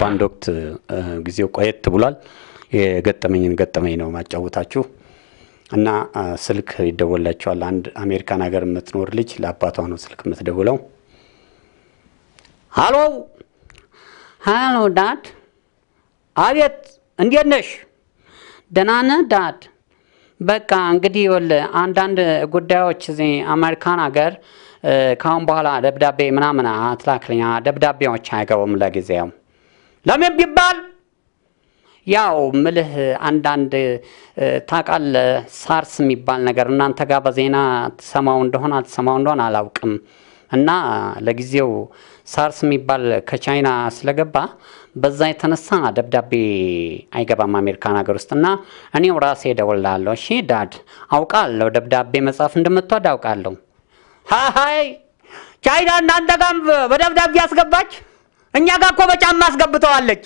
ባንድ ወቅት ጊዜው ቆየት ብሏል ገጠመኝ ነው ማጫወታችሁ እና ስልክ ይደወላቸዋል አንድ አሜሪካን ሀገር የምትኖር ልጅ ለአባቷ ነው ስልክ የምትደውለው ሃሎ ዳድ አቤት እንዴት ነሽ ደህና ነህ ዳድ በቃ እንግዲህ አንዳንድ ጉዳዮች እዚህ አሜሪካን ሀገር ካሁን በኋላ ደብዳቤ ምናምን አትላክልኛ ደብዳቤዎች አይገቡም ለጊዜው ለምን ቢባል ያው ምልህ አንዳንድ ታቃል ሳርስ የሚባል ነገር እናንተ ጋር በዜና ተሰማው እንደሆነ አላውቅም እና ለጊዜው ሳርስ የሚባል ከቻይና ስለገባ በዛ የተነሳ ደብዳቤ አይገባም አሜሪካን ሀገር ውስጥና እኔው ራሴ ደውላለሁ እሺ ዳድ አውቃለሁ ደብዳቤ መጻፍ እንደምትወድ አውቃለሁ ሃይ ቻይና እናንተ ጋር በደብዳቤ ያስገባች እኛ ጋር እኮ በጫማ አስገብተዋለች